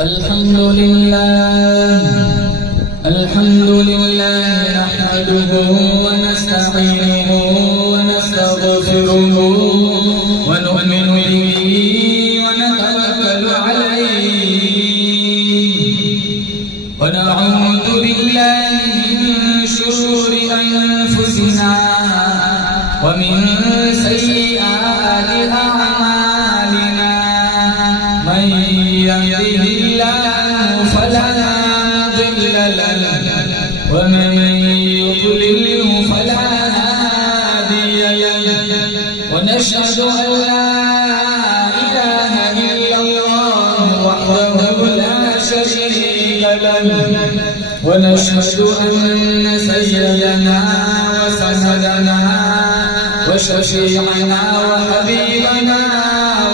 الحمد لله نحمده ونستعينه ونستغفره ونؤمن به ونتوكل عليه ونعوذ بالله من شرور أنفسنا ومن سيئات أعمالنا من يهده الله فلا مضل له ومن يضلله فلا هادي له ونشهد أن لا إله إلا الله وحده لا شريك له ونشهد أن سيدنا وسندنا وشفيعنا وحبيبنا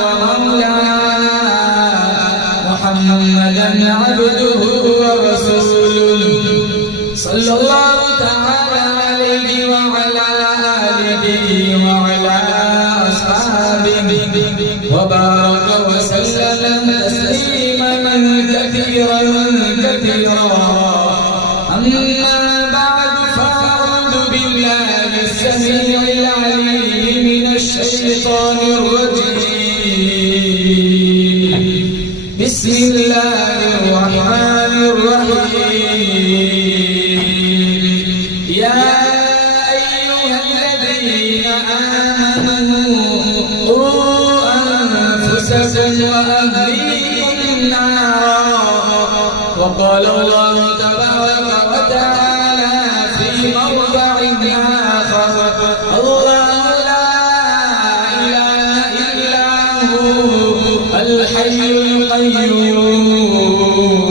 ومولانا محمدا عبده ورسوله صلى الله تعالى عليه وعلى آله وعلى أصحابه وبارك وسلم تسليما كثيرا أما بعد فأعوذ بالله السميع العليم من الشيطان الرجيم بسم الله الرحمن الرحيم يا أيها الذين آمنوا قوا أنفسكم وأهليكم نارا وقال الله تبارك وتعالى في موضع آخر الله لا إله إلا هو الحي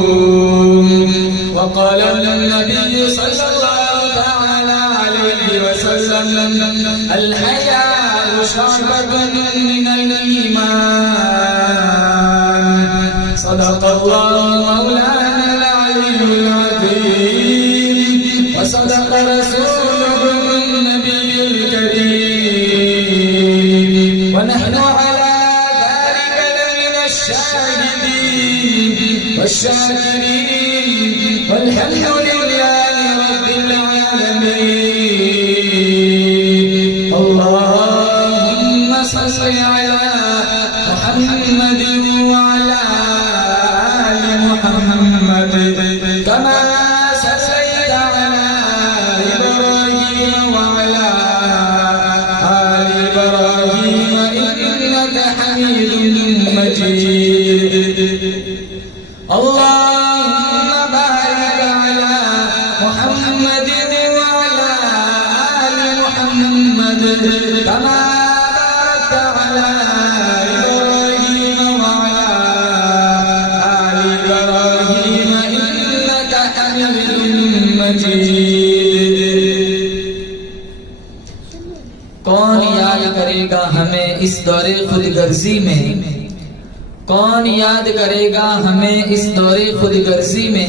القيوم وقال النبي صلى الله تعالى عليه وسلم الحياء شعبة من الإيمان صدق الله مولانا العلي العظيم وصدق رسوله النبي الكريم ونحن على ذلك لمن الشاهدين والشاكرين والحمد لله رب العالمين اللهم صل على محمد وعلى آل محمد كما صليت على إبراهيم وعلى آل إبراهيم إنك حميد مجيد اللهم بارك على محمد وعلى آل محمد كما باركت على إبراهيم وعلى آل إبراهيم إنك حميد مجيد کون یاد کرے گا ہمیں اس دور خود غرضی میں کون یاد کرے گا ہمیں اس دور خود غرضی میں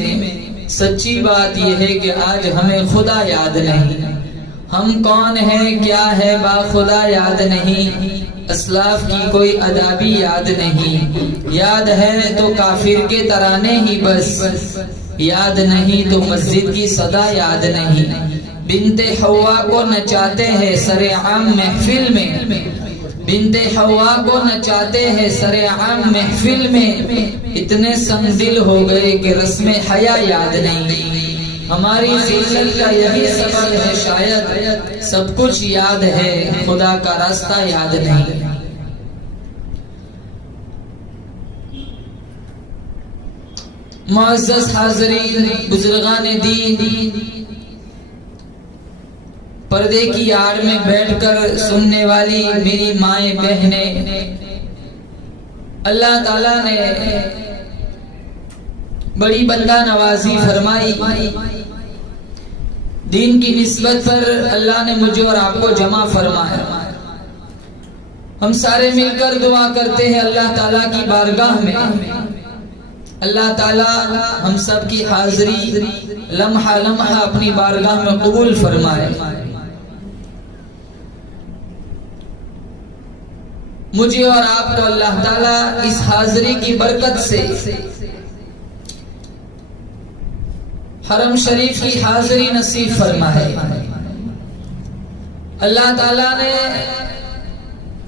سچی بات یہ ہے کہ آج ہمیں خدا یاد نہیں ہم کون ہیں کیا ہے با خدا یاد نہیں اسلاف کی کوئی ادا بھی یاد نہیں یاد ہے تو کافر کے ترانے ہی بس یاد نہیں تو مسجد کی صدا یاد نہیں بنت حوا کو نچاتے ہیں سر عام محفل میں بنت حوا کو نچاتے ہیں سر عام محفل میں اتنے سنگ دل ہو گئے کہ رسم حیا یاد نہیں ہماری ذلت کا یہی سبب ہے شاید سب کچھ یاد ہے خدا کا راستہ یاد نہیں معزز حاضرین بزرگان دین پردے کی آڑ میں بیٹھ کر سننے والی میری مائیں بہنیں اللہ تعالیٰ نے بڑی بندہ نوازی فرمائی دین کی نسبت پر اللہ نے مجھے اور آپ کو جمع فرمایا ہم سارے مل کر دعا کرتے ہیں اللہ تعالیٰ کی بارگاہ میں اللہ تعالیٰ ہم سب کی حاضری لمحہ لمحہ اپنی بارگاہ میں قبول فرمائے مجھے اور آپ کو اللہ تعالیٰ اس حاضری کی برکت سے حرم شریف کی حاضری نصیب فرمائے۔ اللہ تعالیٰ نے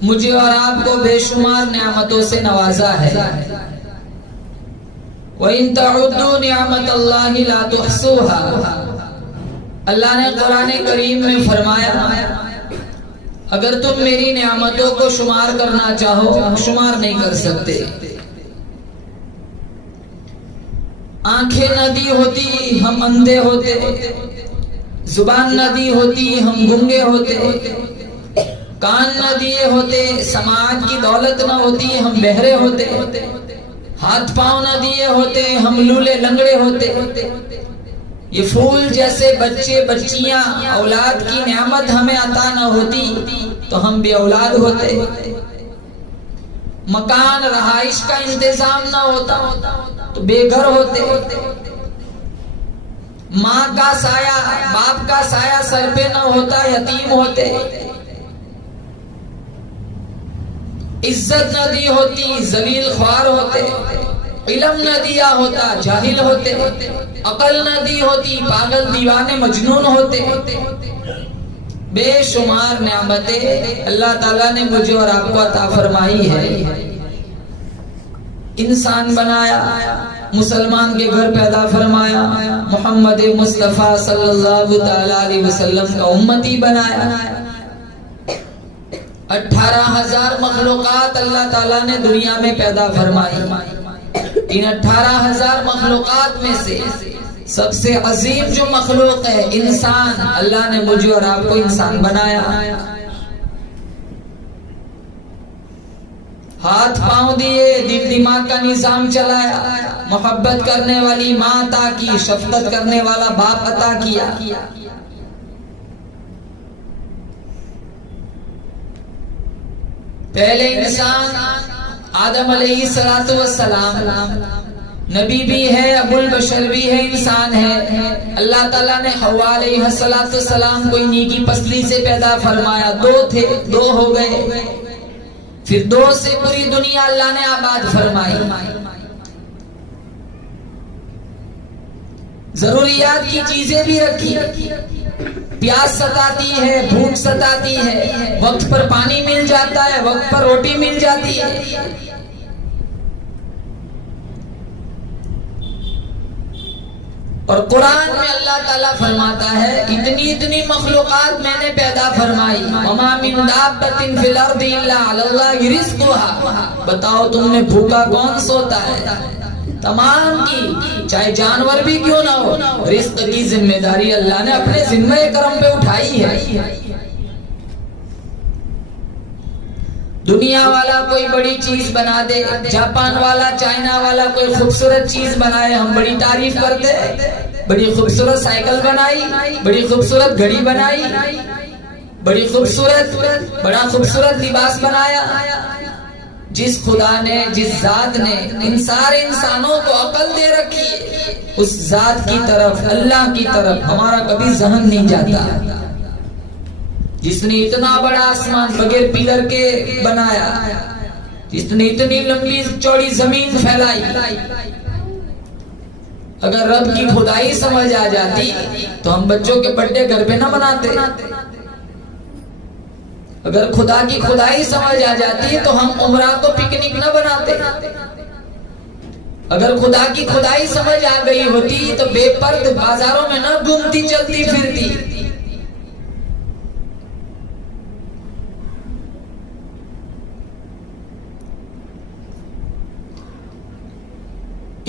مجھے اور آپ کو بے شمار نعمتوں سے نوازا ہے۔ وَإِن تَعُدُّوا نِعْمَتَ اللَّهِ لَا تُحْصُوهَا، اللہ نے قرآن کریم میں فرمایا اگر تم میری نعمتوں کو شمار کرنا چاہو شمار نہیں کر سکتے۔ آنکھیں نہ دی ہوتی ہم اندھے ہوتے، زبان نہ دی ہوتی ہم گنگے ہوتے، کان نہ دیے ہوتے، سماعت کی دولت نہ ہوتی ہم بہرے ہوتے، ہاتھ پاؤں نہ دیے ہوتے ہم لولے لنگڑے ہوتے۔ یہ پھول جیسے بچے بچیاں اولاد کی نعمت ہمیں عطا نہ ہوتی تو ہم بے اولاد ہوتے۔ مکان رہائش کا انتظام نہ ہوتا تو بے گھر ہوتے۔ ماں کا سایہ باپ کا سایہ سر پہ نہ ہوتا یتیم ہوتے۔ عزت نہ دی ہوتی ذلیل خوار ہوتے، علم نہ دیا ہوتا جاہل ہوتے، عقل نہ دی ہوتی پاگل دیوانے مجنون ہوتے۔ بے شمار نعمتیں اللہ تعالیٰ نے مجھے اور آپ کو عطا فرمائی ہے۔ انسان بنایا، مسلمان کے گھر پیدا فرمایا، محمد مصطفیٰ صلی اللہ تعالیٰ علیہ وسلم کا امتی بنایا۔ 18,000 مخلوقات اللہ تعالیٰ نے دنیا میں پیدا فرمائی۔ ان 18,000 مخلوقات میں سے سب سے عظیم جو مخلوق ہے انسان، اللہ نے مجھے اور آپ کو انسان بنایا۔ ہاتھ پاؤں دیے، دل دماغ کا نظام چلایا، محبت کرنے والی ماں عطا کی، شفقت کرنے والا باپ عطا کیا۔ پہلے انسان آدم علیہ السلام نبی بھی ہے، ابو البشر بھی ہے، انسان ہے۔ اللہ تعالیٰ نے حوا علیہ السلام کو انہی کی پسلی سے پیدا فرمایا۔ 2 تھے، 2 ہو گئے، پھر 2 سے پوری دنیا اللہ نے آباد فرمائی۔ ضروریات کی چیزیں بھی رکھی، پیاس ستاتی ہے، بھوک ستاتی ہے، وقت پر پانی مل جاتا ہے، وقت پر روٹی مل جاتی ہے۔ اور قرآن میں اللہ تعالیٰ فرماتا ہے اتنی اتنی مخلوقات میں نے پیدا فرمائی۔ وَمَا مِن دَابَّةٍ فِي الْأَرْضِ إِلَّا عَلَى اللَّهِ رِزْقُهَا، بتاؤ تم نے بھوکا کون سوتا ہے؟ تمام کی چاہے جانور بھی کیوں نہ ہو، رزق کی ذمہ داری اللہ نے اپنے ذمہ کرم پہ اٹھائی ہے۔ دنیا والا کوئی بڑی چیز بنا دے، جاپان والا چائنا والا کوئی خوبصورت چیز بنائے، ہم بڑی تعریف کرتے، بڑی خوبصورت سائیکل بنائی، بڑی خوبصورت گھڑی بنائی، بڑی خوبصورت بڑا خوبصورت لباس بنایا۔ جس خدا نے، جس ذات نے ان سارے انسانوں کو عقل دے رکھی، اس ذات کی طرف، اللہ کی طرف ہمارا کبھی ذہن نہیں جاتا۔ جس نے اتنا بڑا آسمان بغیر پلر کے بنایا، جس نے اتنی لمبی چوڑی زمین پھیلائی، اگر رب کی خدائی سمجھ آ جاتی تو ہم بچوں کے برتھ ڈے گھر پہ نہ مناتے۔ اگر خدا کی خدائی سمجھ آ جاتی تو ہم عمرہ کو پکنک نہ بناتے۔ اگر خدا کی خدائی سمجھ آ گئی ہوتی تو بے پرد بازاروں میں نہ گھومتی چلتی پھرتی۔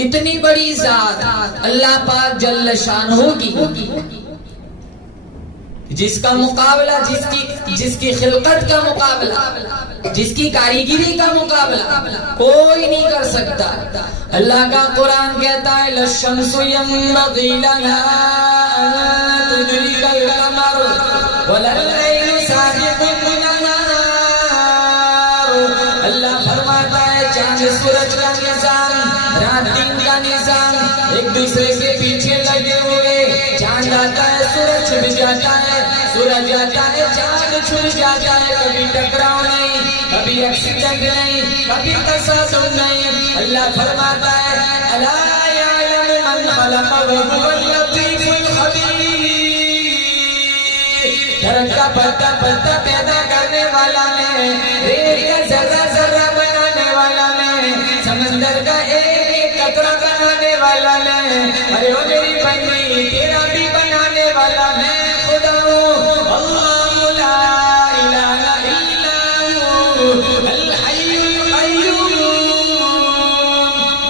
اتنی بڑی ذات اللہ پاک جل شانہ کی، جس کا مقابلہ، جس کی خلقت کا مقابلہ، جس کی کاریگری کا مقابلہ کوئی نہیں کر سکتا۔ اللہ کا قرآن کہتا ہے لَلشَّمْسُ يَنبَغِي لَهَا أَن تُدْرِكَ الْقَمَرَ وَلَا اللَّيْلُ سَابِقُ النَّهَارِ۔ اللہ فرماتا ہے چاند سورج کا نظام، رات دن کا نظام ایک دوسرے کے پیچھے لگے ہوئے، چاند آتا ہے سورج چھپ جاتا ہے، سورج آتا ہے چاند چھپ جاتا ہے، کبھی ٹکراؤ نہیں، کبھی ایکسیڈنٹ نہیں، کبھی تصادم نہیں۔ اللہ فرماتا ہے الا یعلم من خلق وهو اللطیف پتا پتا پیدا کرنے والا میں، ریت کا ذرہ ذرہ بنانے والا میں، سمندر کا ایک ایک قطرہ بنانے والا میں، ارے وہ میری بندی تیرا بھی بنانے والا میں خدا ہوں۔ اللہ لا الہ الا ہو الحی القیوم۔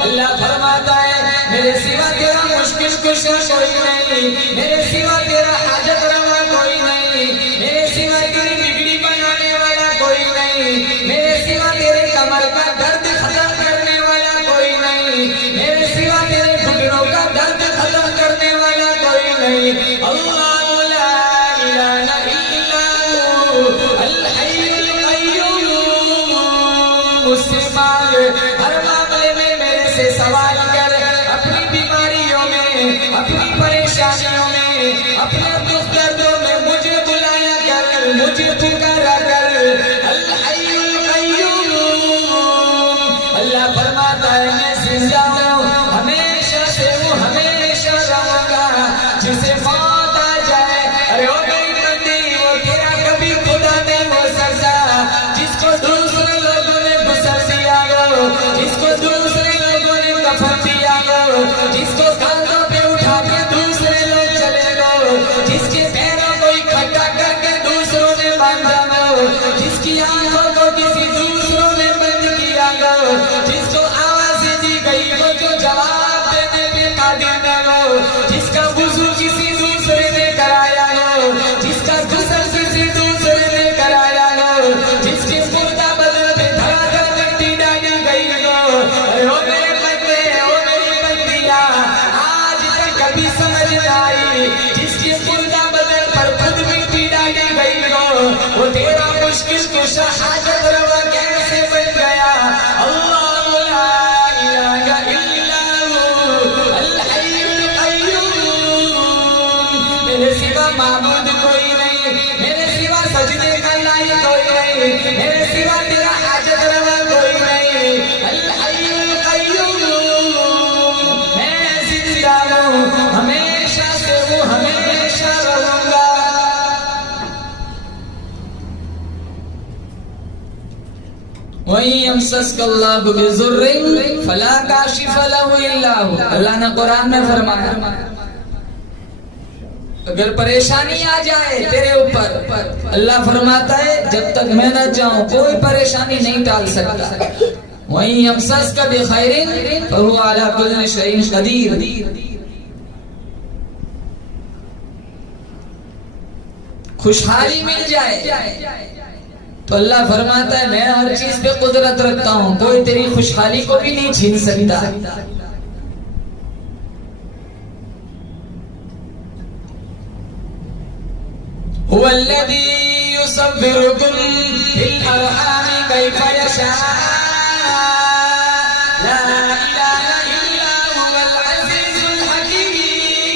اللہ فرماتا ہے میرے سوا تیرا مشکل کشا کوئی نہیں، میرے سوا تیرا حاجت روا کوئی نہیں، میرے سوا تیری بگڑی بنانے والا کوئی نہیں، میرے سوا تیرے کمر کا درد ختم کرنے والا کوئی نہیں، میرے سوا تیرے گھٹنوں کا درد ختم کرنے والا کوئی نہیں۔ اللہ لا الہ الا ہو الحی القیوم۔ مجھ سے مانگ، ہر معاملے میں میرے سے سوال کر، اپنی بیماریوں میں، اپنی پریشانیوں میں، اپنے دکھ دردوں میں مجھے بلایا کر، مجھے پکارا کر۔ الحی القیوم۔ اللہ فرماتا ہے میں زندہ ہوں، ہمیشہ سے ہوں، ہمیشہ رہوں گا۔ جسے موت آ جائے، ارے وہ میری بندی وہ تیرا کبھی خدا نہیں ہو سکتا۔ جس کو دوسرے لوگوں نے گسل دیا ہو، جس کو دوسرے لوگوں نے کفن دیا ہو، جس کو کاندھوں پہ اٹھا کے دوسرے لوگ چلے گئے، جس کے پیروں کو اکٹھا کر کے دوسروں نے باندھا ہو، جس کی آنکھوں کو کسی دوسروں نے بند کیا ہو، جس کو آوازیں دی گئی وہ جو جواب دینے پہ قادر نہ ہو، جس کا وضو کسی دوسرے نے کرایا ہو، جس کا غسل کسی دوسرے نے کرایا ہو، جس کے مردہ بدن پہ دھڑا دھڑ مٹی ڈالی گئی ہو، اے او میرے بندے، او میری بندیاں، آج تک کبھی سمجھ نہ آئی جس کے مردہ بدن پر خود مٹی ڈالی گئی ہو وہ تیرا مشکل کشا حاجت روا کیسے بن گیا۔ اللہ لا الہ الا ہو الحی القیوم۔ میرے سوا معبود کوئی نہیں، میرے سوا سجدے کا لائق کوئی نہیں، میرے سوا تیرا حاجت روا کوئی نہیں۔ الحی القیوم۔ میں زندہ ہوں، ہمیشہ سے ہوں، ہمیشہ رہوں گا۔ وَإِن يَمْسَسْكَ اللَّهُ بِضُرٍّ فَلَا كَاشِفَ لَهُ إِلَّا هُوَ۔ اللہ نے قرآن میں فرمایا اگر پریشانی آ جائے تیرے اوپر، اللہ فرماتا ہے جب تک میں نہ چاہوں کوئی پریشانی نہیں ٹال سکتا۔ وَإِن يَمْسَسْكَ بِخَيْرٍ فَهُوَ عَلَى كُلِّ شَيْءٍ قَدِيرٌ۔ خوشحالی مل جائے تو اللہ فرماتا ہے میں ہر چیز پہ قدرت رکھتا ہوں، کوئی تیری خوشحالی کو بھی نہیں چھین سکتا۔ هو الذي يصوركم في الأرحام كيف يشاء لا إله إلا هو العزيز الحكيم۔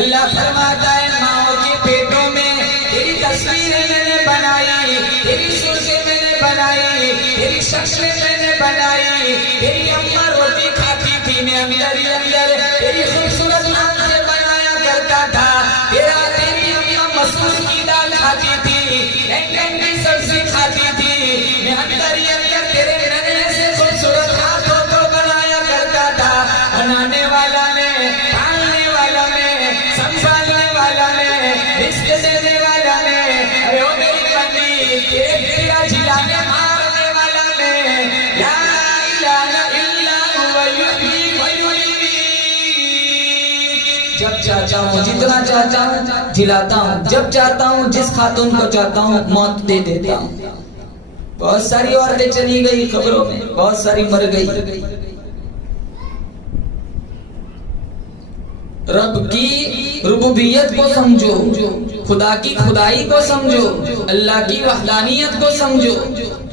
اللہ فرماتا ہے ماؤں کے پیٹوں میں تیری تصویریں میں نے بنائی، تیری صورتیں میں نے بنائی، تیری شکلیں میں نے بنائی، تیری اماں روٹی کھاتی تھی میں اندر ہی اندر تیری خوبصورت آنکھیں بنایا کرتا تھا، تیری اماں مسور کی دال کھاتی تھی، لینگن کی سبزی کھاتی تھی، میں اندر ہی اندر تیرے ننے سے خوبصورت ہاتھوں کو بنایا کرتا تھا۔ بنانے والا میں، پالنے والا میں، سنبھالنے والا میں، رزق دینے والا میں، ارے او میری بندی تیرا جلانے مارنے والا میں، لا الہ الا هو یحیی و یمیت۔ جب چاہتا ہوں جتنا چاہتا ہوں جلاتا ہوں، جب چاہتا ہوں جس خاتون کو چاہتا ہوں موت دے دیتا ہوں۔ بہت ساری عورتیں چلی گئی قبروں میں، بہت ساری مر گئی۔ رب کی ربوبیت کو سمجھو، خدا کی خدائی کو سمجھو، اللہ کی وحدانیت کو سمجھو۔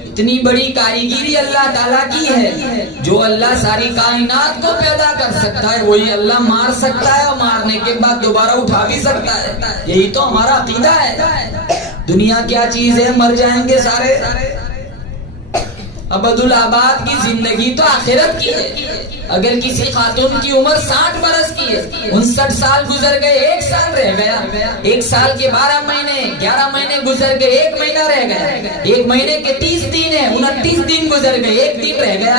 اتنی بڑی کاریگری اللہ تعالیٰ کی ہے، جو اللہ ساری کائنات کو پیدا کر سکتا ہے وہی اللہ مار سکتا ہے اور مارنے کے بعد دوبارہ اٹھا بھی سکتا ہے۔ یہی تو ہمارا عقیدہ ہے۔ دنیا کیا چیز ہے، مر جائیں گے سارے، ابدالآباد کی زندگی تو آخرت کی ہے. اگر کسی خاتون کی عمر 60 برس کی ہے، 59 سال گزر گئے، 1 سال رہ گیا، 1 سال کے 12 مہینے، 11 مہینے گزر گئے، 1 مہینہ رہ گیا، 1 مہینے کے 30 دن ہیں، 29 دن گزر گئے، 1 دن رہ گیا،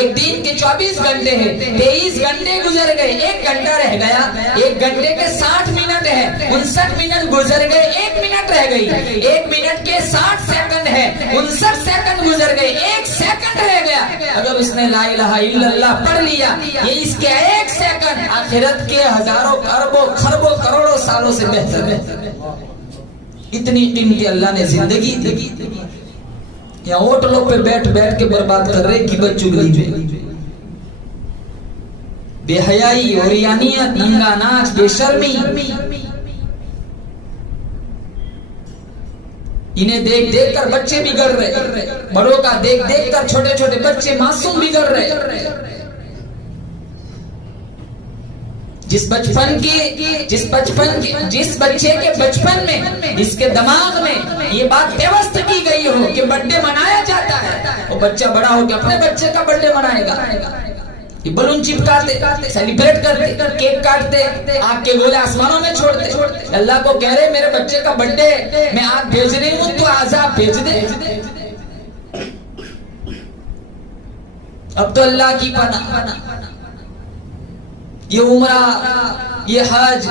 1 دن کے 24 گھنٹے ہیں، 23 گھنٹے گزر گئے، 1 گھنٹہ رہ گیا، 1 گھنٹے کے 60 منٹ ہیں، 59 منٹ گزر گئے، 1 منٹ رہ گئی، 1 منٹ کے 60 سیکنڈ ہیں، 59 سیکنڈ گزر گئے، 1 سیکنڈ رہ گیا. اگر اس نے لا الہ الا اللہ پڑھ لیا، یہ اس کے 1 سیکنڈ آخرت کے ہزاروں اربوں خربوں کروڑوں سالوں سے بہتر ہے. اتنی قیمتی اللہ نے زندگی دی. یہاں ہوٹلوں پہ بیٹھ بیٹھ کے برباد کر رہے کی بچگلی میں بے حیائی، اوریانیت، ننگا ناچ، بے شرمی. انہیں دیکھ دیکھ کر بچے بگڑ رہے، بڑوں کا دیکھ دیکھ کر چھوٹے چھوٹے بچے معصوم بگڑ رہے. جس بچے کے بچپن میں، جس کے دماغ میں یہ بات پیوست کی گئی ہو کہ برتھ ڈے منایا جاتا ہے، وہ بچہ بڑا ہو کے اپنے بچے کا برتھ ڈے منائے گا. یہ بلون چپکاتے، سیلیبریٹ کرتے، کیک کاٹتے، آگ کے گولے آسمانوں میں چھوڑتے. اللہ کو کہہ رہے میرے بچے کا برتھ ڈے میں آگ بھیج رہی ہوں، تو عذاب بھیج دے. اب تو اللہ کی پناہ، یہ عمرہ، یہ حج،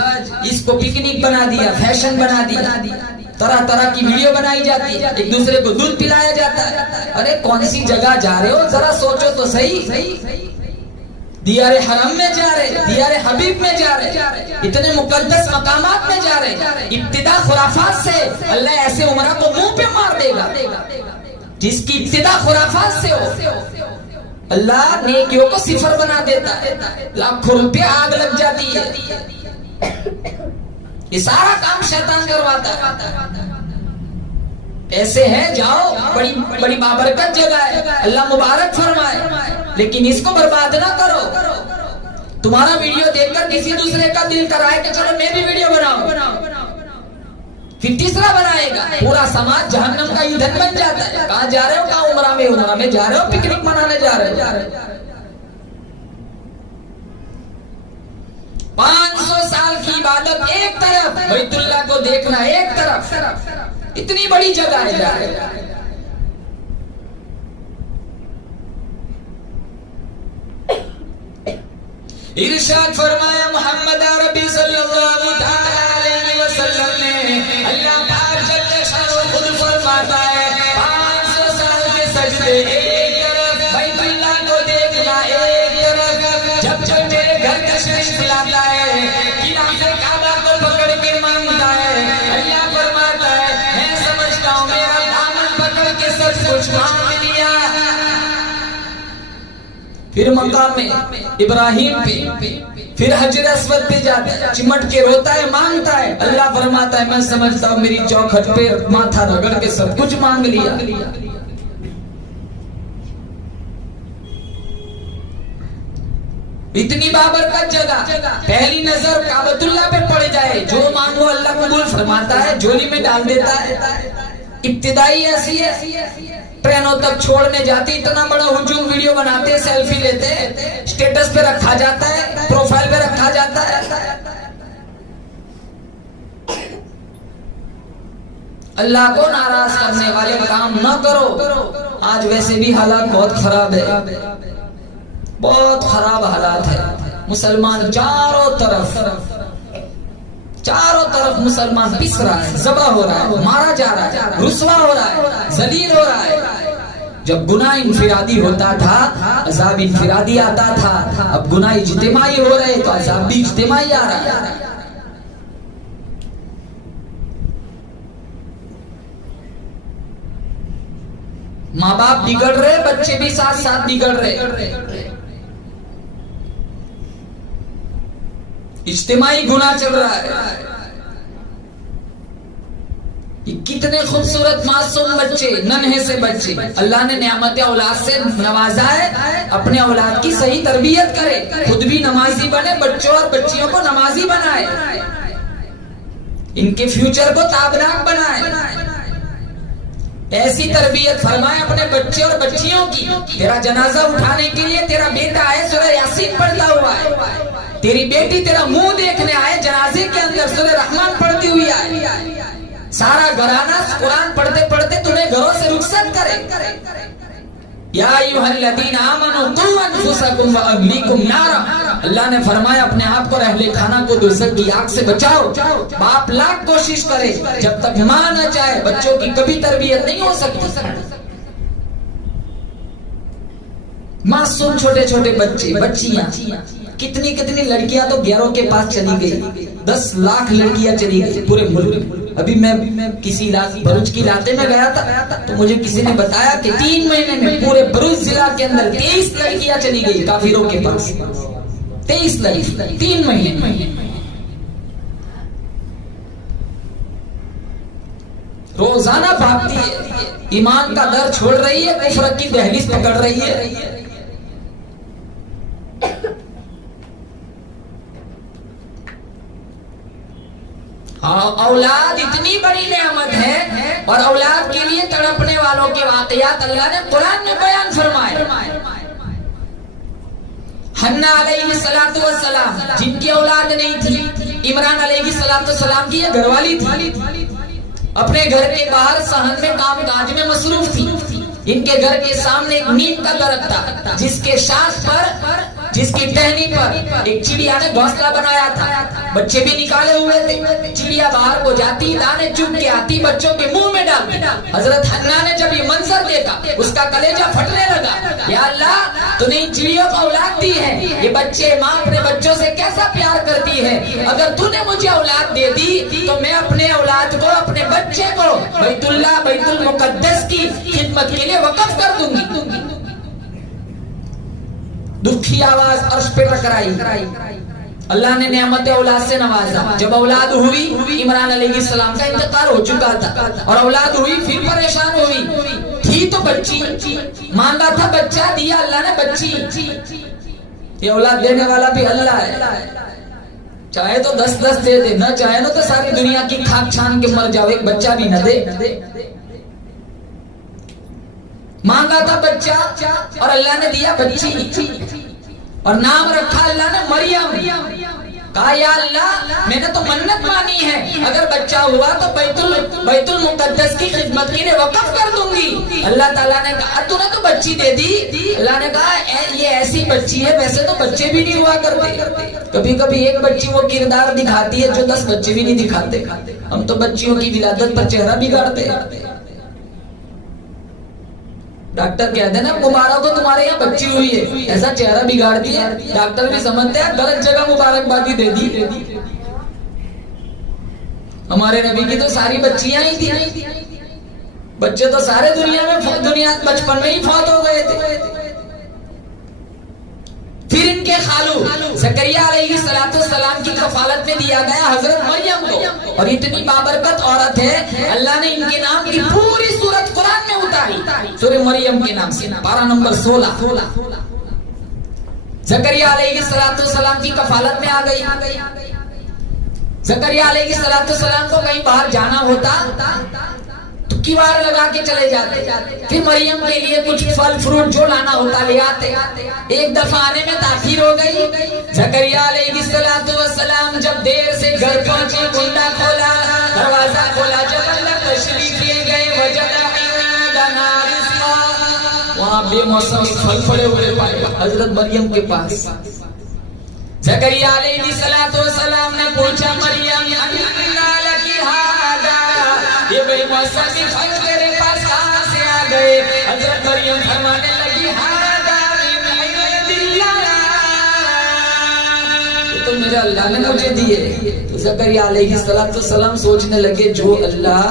اس کو پکنک بنا دیا، فیشن بنا دیا. طرح طرح کی ویڈیو بنائی جاتی ہے، ایک دوسرے کو دودھ پلایا جاتا ہے. ارے کون سی جگہ جا رہے ہو، ذرا سوچو تو صحیح. دیار حرم میں جا رہے، دیار حبیب میں جا رہے، اتنے مقدس مقامات میں جا رہے. ابتدا خرافات سے، اللہ ایسے عمرہ کو منہ پہ مار دے گا جس کی ابتدا خرافات سے ہو. اللہ نیکیوں کو صفر بنا دیتا ہے، لاکھوں روپے آگ لگ جاتی ہے. یہ سارا کام شیطان کرواتا ہے. ایسے ہے، جاؤ، بڑی بڑی بابرکت جگہ ہے، اللہ مبارک فرمائے، لیکن اس کو برباد نہ کرو. تمہارا ویڈیو دیکھ کر کسی دوسرے کا دل کرائے کہ چلو میں بھی ویڈیو بناؤں، پھر تیسرا بنائے گا، پورا سماج جہنم کا ایندھن بن جاتا ہے. کہاں جا رہے ہو؟ کہاں عمرہ میں جا رہے ہو، پکنک منانے جا رہے ہو. 500 سال کی عبادت ایک طرف، بیت اللہ کو دیکھنا ایک طرف. اتنی بڑی جگہ ہے جا رہے. ارشاد فرمایا محمد عربی صلی اللہ علیہ وسلم نے، اللہ پاک جل شانہ خود فرماتا ہے 500 سال کے سجدے ایک طرف، بیت اللہ کو دیکھنا ایک طرف. جب جب میرے گھر تشریف لاتا ہے، خلاف کعبہ کو پکڑ کے مانگتا ہے، اللہ فرماتا ہے میں سمجھتا ہوں میرا دامن پکڑ کے سب کچھ مانگ لیا. پھر مقام ابراہیم پہ، پھر حجر اسود پہ جاتا ہے، چمٹ کے روتا ہے، مانگتا ہے. اللہ فرماتا ہے میں سمجھتا ہوں میری چوکھٹ پہ ماتھا رگڑ کے سب کچھ مانگ لیا. اتنی بابرکت جگہ، پہلی نظر کعبۃ اللہ پہ پڑ جائے، جو مانگو اللہ قبول فرماتا ہے، جولی میں ڈال دیتا ہے. ابتدائی ایسی ہے، ٹرینوں تک چھوڑنے جاتی، اتنا بڑا ہجوم، ویڈیو بناتے، سیلفی لیتے، سٹیٹس پہ رکھا جاتا ہے، پروفائل پہ رکھا جاتا ہے. اللہ کو ناراض کرنے والے کام نہ کرو. آج ویسے بھی حالات بہت خراب ہے، بہت خراب حالات ہے. مسلمان چاروں طرف مسلمان پس رہا ہے، ذبح ہو رہا ہے، مارا جا رہا ہے، رسوا ہو رہا ہے، ذلیل ہو رہا ہے. جب گناہ انفرادی ہوتا تھا عذاب انفرادی آتا تھا، اب گناہ اجتماعی ہو رہے تو عذاب بھی اجتماعی آ رہا ہے. ماں باپ بگڑ رہے، بچے بھی ساتھ ساتھ بگڑ رہے. اجتماعی گناہ چل رہا ہے. یہ کتنے خوبصورت معصوم بچے، ننھے سے بچے اللہ نے نعمت اولاد سے نوازا ہے. اپنے اولاد کی صحیح تربیت کرے، خود بھی نمازی بنے، بچوں اور بچیوں کو نمازی بنائے، ان کے فیوچر کو تابناک بنائے. ایسی تربیت فرمائے اپنے بچے اور بچیوں کی. تیرا جنازہ اٹھانے کے لیے تیرا بیٹا آئے سورہ یاسین پڑھتا ہوا ہے, تیری بیٹی تیرا منہ دیکھنے آئے جنازے کے اندر سورہ رحمان پڑھتی ہوئی آئے, سارا گھرانہ قرآن پڑھتے پڑھتے تمہیں گھروں سے رخصت کرے. یا ایھا الذین آمنوا قوا انفسکم واہلیکم نارا, اللہ نے فرمایا اپنے آپ کو اور اہل خانہ کو دوزخ کی آگ سے بچاؤ. باپ لاکھ کوشش کرے جب تک ماں نہ چاہے بچوں کی کبھی تربیت نہیں ہو سکتی. معصوم چھوٹے چھوٹے بچے بچیاں, کتنی کتنی لڑکیاں تو گیروں کے پاس چلی گئی, 10 لاکھ لڑکیاں چلی گئی پورے ملک. ابھی میں کسی بھروچ کی علاقے میں گیا تھا تو مجھے کسی نے بتایا کہ 3 مہینے میں پورے بھروچ ضلع کے اندر 23 لڑکیاں چلی گئی کافروں کے پاس. 23 لڑکیاں 3 مہینے میں. روزانہ بھاگتی ہے, ایمان کا در چھوڑ رہی ہے, کفر کی دہلیز پکڑ رہی ہے. اولاد اتنی بڑی نعمت ہے اور اولاد کے لیے تڑپنے والوں کے واقعات اللہ نے قرآن میں بیان فرمائے. حنا علیہ السلام جن کی اولاد نہیں تھی, عمران علیہ السلام کی یہ گھر والی تھی, اپنے گھر کے باہر صحن میں کام کاج میں مصروف تھی. ان کے گھر کے سامنے ایک نیم کا درخت تھا جس کے شاخ پر, جس کی ٹہنی پر ایک چڑیا نے گھونسلہ بنایا تھا. بچے بھی نکالے ہوئے تھے. چڑیا باہر کو جاتی, دانے چگ کے آتی, بچوں کے منہ میں ڈالتی. حضرت حنا نے جب یہ منظر دیکھا اس کا کلیجہ پھٹنے لگا. یا اللہ, تو نے ان چڑیوں کو اولاد دی ہے, یہ بچے ماں اپنے بچوں سے کیسا پیار کرتی ہے. اگر تو نے مجھے اولاد دے دی تو میں اپنے اولاد کو, اپنے بچے کو بیت اللہ بیت المقدس کی خدمت کے لیے وقف کر دوں گی. دکھی آواز عرش پہ ٹکرائی. اللہ نے نعمت اولاد سے نوازا. جب اولاد ہوئی, عمران علیہ السلام کا انتقال ہو چکا تھا اور اولاد ہوئی, پھر پریشان ہوئی. تھی تو بچی, مانگا تھا بچہ, دیا اللہ نے بچی. یہ اولاد دینے والا بھی اللہ ہے, چاہے تو 10 دے دے, نہ چاہے تو ساری دنیا کی کھاک چھان کے مر جاؤ, ایک بچہ بھی نہ دے. مانگا تھا بچہ اور اللہ نے دیا بچی, اور نام رکھا اللہ نے مریم. کہا یا اللہ میں نے تو منت مانی ہے, اگر بچہ ہوا تو بیت المقدس کی خدمت کے لیے وقف کر دوں گی. اللہ تعالیٰ نے کہا تو نے تو بچی دے دی. اللہ نے کہا یہ ایسی بچی ہے, ویسے تو بچے بھی نہیں ہوا کرتے. کبھی کبھی ایک بچی وہ کردار دکھاتی ہے جو 10 بچے بھی نہیں دکھاتے. ہم تو بچیوں کی ولادت پر چہرہ بگاڑتے ہیں. ڈاکٹر کہتے ہیں نا مبارک ہو تمہارے یہاں بچی ہوئی ہے, ایسا چہرہ بگاڑ دیا. ڈاکٹر بھی سمجھتے ہیں غلط جگہ مبارکبادی دے دی. ہمارے نبی کی تو ساری بچیاں ہی تھی, بچے تو سارے دنیا بچپن میں ہی فوت ہو گئے تھے. پھر ان کے خالو زکریا علیہ السلام کی کفالت میں دیا گیا حضرت مریم کو, اور اتنی بابرکت عورت ہے اللہ نے ان کے نام کی پوری سورت قرآن میں اتاری. سورہ مریم کے نام سے پارہ نمبر 16. زکریا علیہ السلام کی کفالت میں آ گئی. زکریا علیہ السلام کو کہیں باہر جانا ہوتا تو کیوار لگا کے چلے جاتے. پھر مریم کے لیے کچھ پھل فروٹ جو لانا ہوتا لے آتے. ایک دفعہ آنے میں تاخیر ہو گئی. زکریا علیہ السلام جب دیر سے گھر پہنچے, کنڈا کھولا, دروازہ کھولا, جب اللہ تشریف لے گئے وجد عندنا رزقا, وہاں بے موسم پھل پڑے ہوئے پائے حضرت مریم کے پاس. زکریا علیہ السلام نے پوچھا مریم انا لکی ھذا, یہ بے موسمی پھل تیرے پاس کہاں سے آ گئے؟ حضرت مریم فرمانے لگی ھذا من عند اللہ, یہ تو میرے اللہ نے مجھے دیے. تو زکریا علیہ السلام سوچنے لگے جو اللہ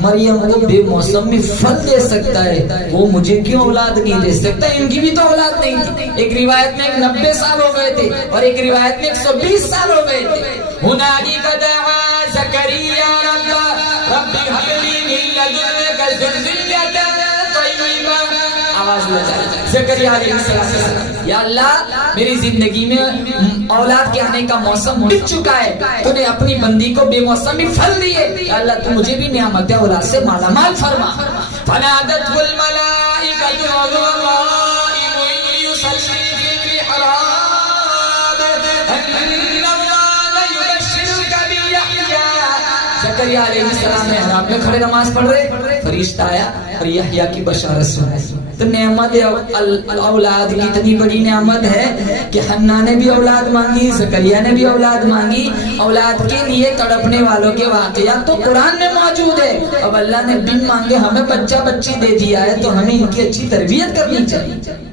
مریم کو بے موسم میں پھل دے سکتا ہے وہ مجھے کیوں اولاد نہیں دے سکتا؟ ان کی بھی تو اولاد نہیں تھی. ایک روایت میں 90 سال ہو گئے تھے اور ایک روایت میں 120 سال ہو گئے تھے. ہنالک دعا زکریا رب هب لي من لدنك ذرية طيبة. آواز لگا زکریا علیہ السلام, یا اللہ میری زندگی میں اولاد کے آنے کا موسم بت چکا ہے, تو نے اپنی بندی کو بے موسمی پھل دیے, یا اللہ تو مجھے بھی نعمت اولاد سے مالا مال فرما. فنادته الملائكة وهو قائم يصلي في المحراب أن الله يبشرك بيحيى. زکریا علیہ السلام محراب میں کھڑے نماز پڑھ رہے، فرشتہ آیا اور یحییٰ کی بشارت سنائی. تو نعمت اولاد کی اتنی بڑی نعمت ہے کہ حنا نے بھی اولاد مانگی، زکریا نے بھی اولاد مانگی. اولاد کے لیے تڑپنے والوں کے واقعات تو قرآن میں موجود ہے. اب اللہ نے بن مانگے ہمیں بچہ بچی دے دیا ہے تو ہمیں ان کی اچھی تربیت کرنی چاہیے.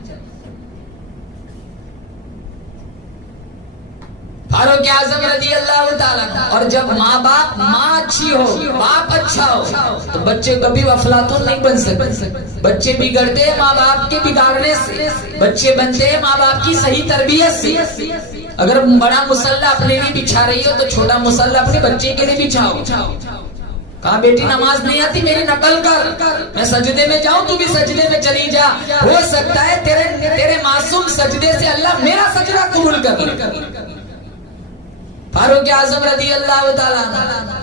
فاروق اعظم رضی اللہ تعالیٰ. اور جب ماں اچھی ہو، باپ اچھا ہو تو بچے کبھی افلاطون نہیں بن سکتے. بچے بگڑتے ہیں ماں باپ کے بگاڑنے سے، بچے بنتے ہیں ماں باپ کی صحیح تربیت سے. اگر بڑا مسلح اپنے لیے بچھا رہی ہو تو چھوٹا مسلح اپنے بچے کے لیے بچھاؤ. کہا بیٹی نماز نہیں آتی میری نقل کر، میں سجدے میں جاؤں تو بھی سجدے میں چلی جا، ہو سکتا ہے تیرے معصوم سجدے سے اللہ میرا سجدہ قبول کر لے. فاروق اعظم رضی اللہ تعالیٰ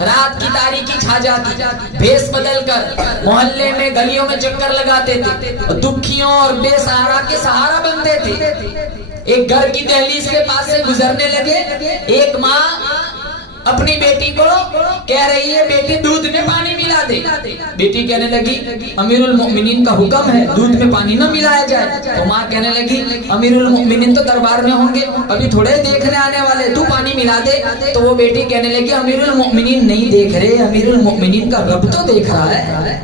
رات کی تاریکی چھا جاتی، بھیس بدل کر محلے میں گلیوں میں چکر لگاتے تھے، دکھیوں اور بے سہارا کے سہارا بنتے تھے. ایک گھر کی دہلیز کے پاس سے گزرنے لگے. ایک ماں اپنی بیٹی کو کہہ رہی ہے بیٹی دودھ میں پانی ملا دے. بیٹی کہنے لگی امیر المؤمنین کا حکم ہے دودھ میں پانی نہ ملایا جائے. تو ماں کہنے لگی امیر المؤمنین تو دربار میں ہوں گے، ابھی تھوڑے دیکھنے آنے والے، تو پانی ملا دے. تو وہ بیٹی کہنے لگی امیر المؤمنین نہیں دیکھ رہے، امیر المؤمنین کا رب تو دیکھ رہا ہے.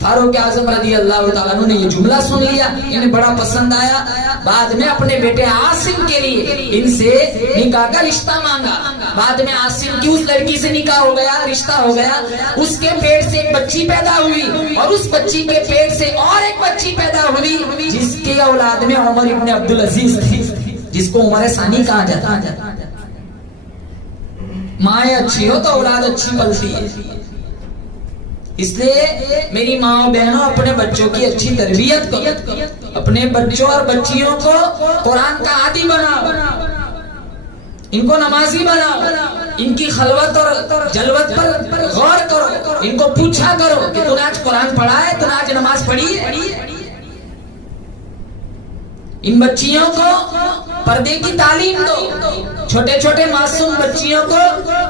فاروق اعظم رضی اللہ تعالیٰ عنہ نے یہ جملہ سن لیا، انہیں بڑا پسند آیا. بعد میں اپنے بیٹے عاصم کے لیے ان سے نکاح کا رشتہ مانگا. بعد میں عاصم کی اس لڑکی سے نکاح ہو گیا، رشتہ ہو گیا. اس کے پیٹ سے ایک بچی پیدا ہوئی اور اس بچی کے پیٹ سے اور ایک بچی پیدا ہوئی جس کے اولاد میں عمر ابن عبدالعزیز تھی، جس کو عمر ثانی کہا جاتا. ماں اچھی ہو تو اولاد اچھی پلتی ہے. اس لیے میری ماں و بہنوں اپنے بچوں کی اچھی تربیت کرو، اپنے بچوں اور بچیوں کو قرآن کا عادی بناؤ، ان کو نمازی بناؤ، ان کی خلوت اور جلوت پر غور کرو، ان کو پوچھا کرو کہ تو نے آج قرآن پڑھا ہے، تو نے آج نماز پڑھی ہے. ان بچیوں کو پردے کی تعلیم دو. چھوٹے چھوٹے معصوم بچیوں کو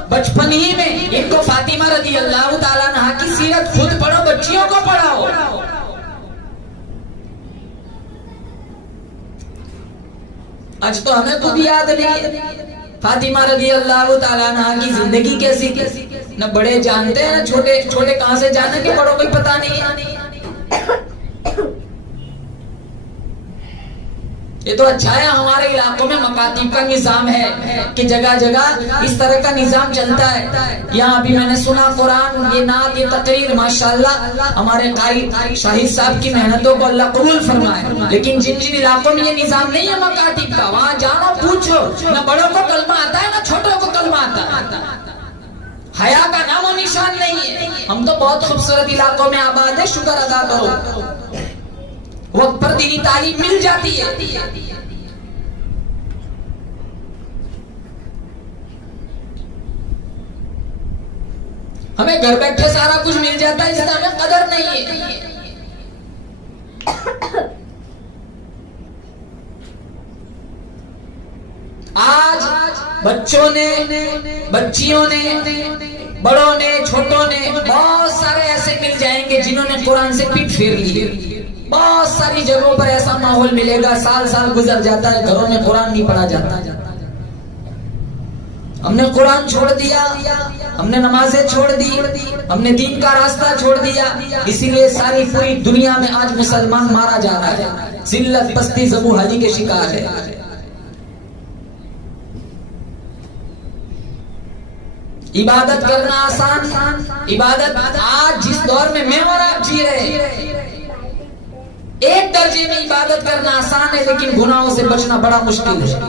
بچپن ہی میں ان کو فاطمہ رضی اللہ تعالیٰ عنہا کی سیرت خود پڑھو، بچیوں کو پڑھاؤ. آج تو ہمیں خود یاد نہیں فاطمہ رضی اللہ تعالیٰ عنہا کی زندگی کیسی تھی. نہ بڑے جانتے ہیں نہ چھوٹے کہاں سے جانیں گے، بڑوں کو پتہ نہیں ہے. یہ تو اچھا ہے ہمارے علاقوں میں مکاتب کا نظام ہے کہ جگہ جگہ اس طرح کا نظام چلتا ہے. یہاں بھی میں نے سنا قرآن، یہ نعت، یہ تقریر، ماشاءاللہ ہمارے قاری شاہد صاحب کی محنتوں کو اللہ قبول فرمائے. لیکن جن علاقوں میں یہ نظام نہیں ہے مکاتب کا، وہاں جانو پوچھو، نہ بڑوں کو کلمہ آتا ہے نہ چھوٹوں کو کلمہ آتا ہے. حیا کا نام و نشان نہیں ہے. ہم تو بہت خوبصورت علاقوں میں آباد ہے، شکر ادا کرو، وقت پر دینی تعلیم مل جاتی ہے. ہمیں گھر بیٹھے سارا کچھ مل جاتا ہے، اس کا ہمیں قدر نہیں ہے. آج بچوں نے، بچیوں نے، بڑوں نے، چھوٹوں نے، بہت سارے ایسے مل جائیں گے جنہوں نے قرآن سے پیٹ پھیر لی. بہت ساری جگہوں پر ایسا ماحول ملے گا، سال گزر جاتا ہے، گھروں میں قرآن نہیں پڑھا جاتا. ہم نے قرآن چھوڑ دیا، ہم نے نمازیں چھوڑ دی، ہم نے دین کا راستہ چھوڑ دیا. اسی لیے ساری پوری دنیا میں آج مسلمان مارا جا رہا ہے، ذلت، پستی، زبوحالی کے شکار ہے. عبادت کرنا آسان، عبادت آج جس دور میں اور آپ جی رہے ہیں، ایک درجے میں عبادت کرنا آسان ہے، لیکن گناہوں سے بچنا بڑا مشکل ہے.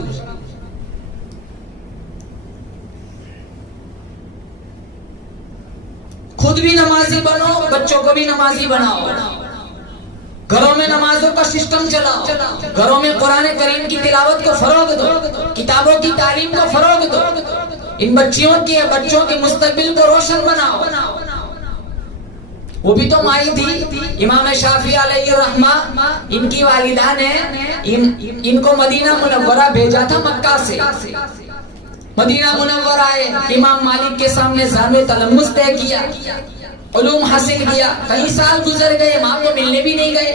خود بھی نمازی بنو، بچوں کو بھی نمازی بناؤ. گھروں میں نمازوں کا سسٹم چلاؤ، گھروں میں قرآن کریم کی تلاوت کو فروغ دو، کتابوں کی تعلیم کو فروغ دو. ان بچوں کے مستقبل کو روشن بناؤ، وہ بھی تو مائی تھی. امام شافعی علیہ الرحمہ ان کی والدہ نے ان کو مدینہ منورہ بھیجا تھا مکہ سے. مدینہ منورہ آئے, امام مالک کے سامنے ذانو تلمذ طے کیا, علوم حاصل کیا. کئی سال گزر گئے, ماں کو ملنے بھی نہیں گئے.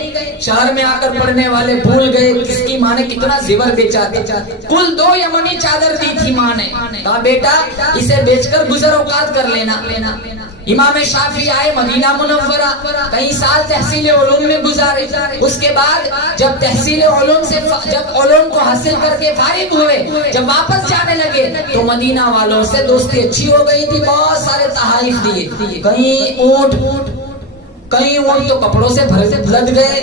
شہر میں آ کر پڑھنے والے بھول گئے کس کی ماں نے کتنا زیور بیچا تھا. کل 2 یمنی چادر دی تھی ماں نے. کہا بیٹا اسے بیچ کر گزر اوقات کر لینا. امام شافعی آئے مدینہ منورہ, کئی سال تحصیل علوم میں گزارے. اس کے بعد جب تحصیل علوم سے جب علوم کو حاصل کر کے فارغ ہوئے, جب واپس جانے لگے تو مدینہ والوں سے دوستی اچھی ہو گئی تھی. بہت سارے تحائف دیے. کئی اونٹ تو کپڑوں سے لد گئے,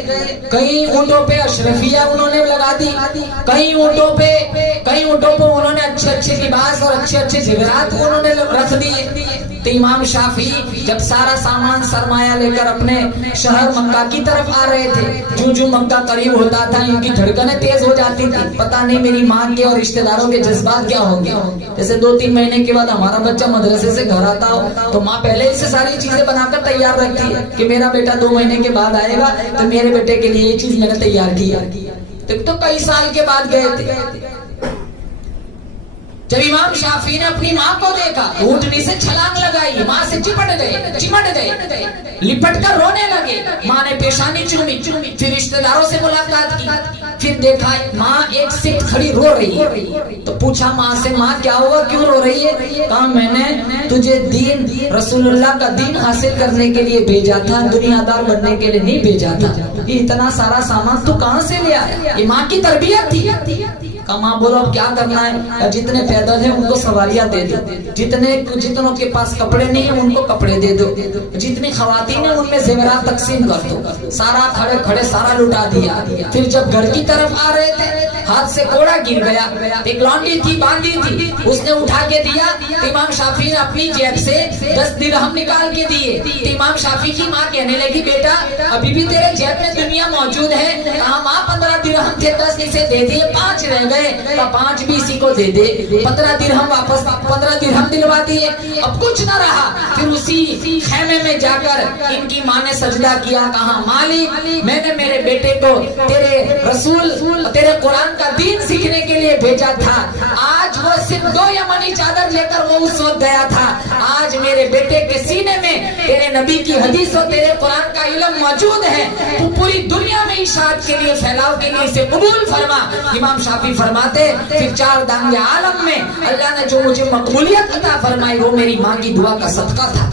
کئی اونٹوں پہ اشرفیہ انہوں نے لگا دی, کئی اونٹوں پہ انہوں نے اچھے لباس اور اچھے زیورات انہوں نے رکھ دیے. تو امام شافعی جب سارا سامان سرمایہ لے کر اپنے شہر مکہ کی طرف آ رہے تھے, جو مکہ قریب ہوتا تھا ان کی دھڑکنیں تیز ہو جاتی تھی. پتہ نہیں میری ماں کے اور رشتہ داروں کے جذبات کیا ہوں گے. جیسے 2-3 مہینے کے بعد ہمارا بچہ مدرسے سے گھر آتا ہو تو ماں پہلے ہی سے ساری چیزیں بنا کر تیار رکھتی ہے کہ میرا بیٹا 2 مہینے کے بعد آئے گا تو میرے بیٹے کے لیے یہ چیز میں نے تیار کیا. تو کئی سال کے بعد گئے تھے. جب امام شافعی نے اپنی ماں کو دیکھا, اونٹنی سے چھلانگ لگائی, ماں سے چمٹ گئے, لپٹ کر رونے لگے. ماں نے پیشانی چومی, پھر رشتہ داروں سے ملاقات کی, پھر دیکھا ماں ایک سکھ کھڑی رو رہی ہے. تو پوچھا ماں سے, ماں کیا ہوا, کیوں رو رہی ہے؟ کہا میں نے تجھے رسول اللہ کا دین حاصل کرنے کے لیے بھیجا تھا, دنیا دار بننے کے لیے نہیں بھیجا تھا. یہ اتنا سارا سامان تو کہاں سے لے آیا؟ یہ ماں کی تربیت تھی. کہا ماں بولو اب کیا کرنا ہے؟ جتنے پیدل ہیں ان کو سواریاں دے دو, جتنوں کے پاس کپڑے نہیں ہیں ان کو کپڑے دے دو, جتنی خواتین ہیں ان میں زیورات تقسیم کر دو. سارا کھڑے سارا لٹا دیا. پھر جب گھر کی طرف آ رہے تھے ہاتھ سے کوڑا گر گیا, ایک لانڈی تھی باندھی تھی, اس نے اٹھا کے دیا. امام شافعی نے اپنی جیب سے 10 درہم نکال کے دیے. امام شافعی کی ماں کہنے لگی بیٹا ابھی بھی تیرے جیب میں دنیا موجود ہے. کہا ماں 15 درہم تھے, 10 اسے دے دیے, 5 رہ گئے. 5 بھی اسی کو دے دے. 15 درہم واپس 15 درہم دلوا دیے. اب کچھ نہ رہا. پھر اسی خیمے میں جا کر ان کی ماں نے سجدہ کیا. کہا مالک میں نے میرے بیٹے کو تیرے رسول تیرے قرآن کا دین سیکھنے کے لیے بھیجا تھا. آج وہ صرف 2 یمنی چادر لے کر وہ اس وقت گیا تھا. آج میرے بیٹے کے سینے میں تیرے نبی کی حدیث اور تیرے قرآن کا علم موجود ہے. تو پوری دنیا میں اشاعت کے لیے پھیلاؤ کے لیے اسے قبول فرما. امام شافعی فرماتے پھر 4 دانگے عالم میں اللہ نے جو مجھے مقبولیت عطا فرمائی وہ میری ماں کی دعا کا صدقہ تھا.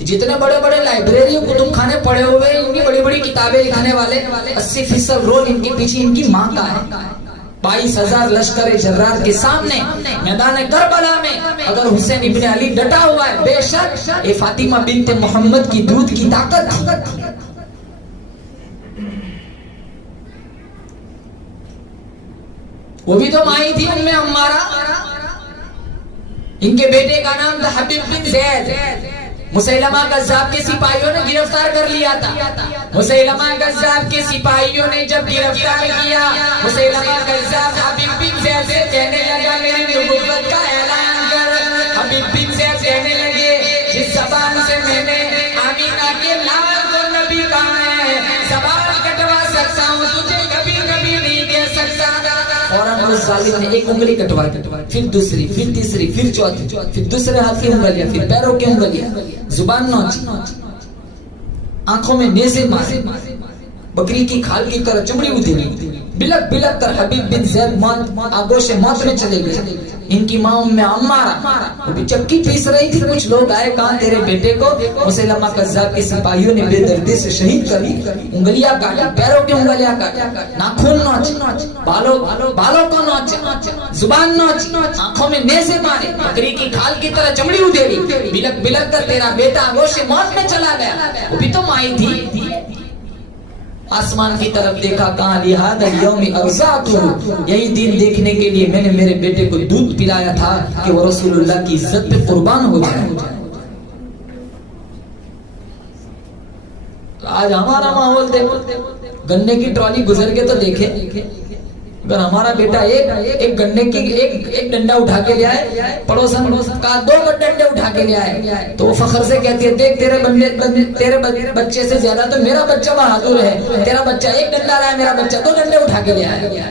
جتنے بڑے بڑے لائبریری کتب خانے پڑے ہوئے ان کی بڑی بڑی کتابیں لکھانے والے 80% رول ان کے پیچھے ان کی ماں کا ہے. 22,000 لشکر جرار کے سامنے میدان کربلا میں اگر حسین ابن علی ڈٹا ہوا ہے, بے شک یہ فاطمہ بنت محمد کی دودھ کی طاقت تھی. وہ بھی تو مائی تھی ام عمارہ. ان کے بیٹے کا نام تھا حبیب بن زید. مسیلمہ کذاب کے سپاہیوں نے گرفتار کر لیا تھا. مسیلمہ کذاب کے سپاہیوں نے جب گرفتار کیا, مسیلمہ کذاب حبیب بن زید سے کہنے لگا میری نبوت کا اعلان کر. حبیب بن زید کہنے لگے جس زبان سے میں نے آمینہ کے لال کو نبی کہا ہے زبان کٹوا سکتا ہوں, تجھے کبھی نہیں کہہ سکتا. فوراً اس ظالم نے ایک انگلی کٹوائی, پھر دوسری, پھر تیسری, پھر چوتھی, پھر دوسرے ہاتھ کی انگلیاں, پھر پیروں کی انگلیاں, زبان نوچی, آنکھوں میں نیزے مارے, بکری کی کھال کی طرح چمڑی ادھیری, بلک بلک کر حبیب بن زید آگوش موت میں چلے گئے. ان کی ماں ام عمارہ وہ بھی چکی پیس رہی تھی. کچھ لوگ آئے, کہاں تیرے بیٹے کو مسیلمہ کذاب کے سپاہیوں نے بے دردی سے شہید کر دی. انگلیاں کاٹی, پیروں کی انگلیاں کاٹی, ناخن نوچ, بالوں کو نوچ, زبان نوچ, آنکھوں میں نیزے مارے, بکری کی کھال کی طرح چمڑی ادھیری, بلک بلک کر تیرا بیٹا آگوش موت میں چلا گیا. وہ بھی تو مائی تھی. آسمان کی طرف دیکھا, کہاں لہذا یوم ارزاق, یہی دن دیکھنے کے لیے میں نے میرے بیٹے کو دودھ پلایا تھا کہ وہ رسول اللہ کی عزت پہ قربان ہو جائے. آج ہمارا ماحول دیکھو, گنے کی ٹرالی گزر کے تو دیکھے, اگر ہمارا بیٹا ایک گنے کی ایک ڈنڈا اٹھا کے لے آئے، پڑوسن کا 2 ڈنڈے اٹھا کے لے آئے، تو وہ فخر سے کہتی ہے دیکھ تیرے بچے سے زیادہ تو میرا بچہ بہادر ہے، تیرا بچہ 1 ڈنڈا لایا، میرا بچہ 2 ڈنڈے اٹھا کے لے آیا،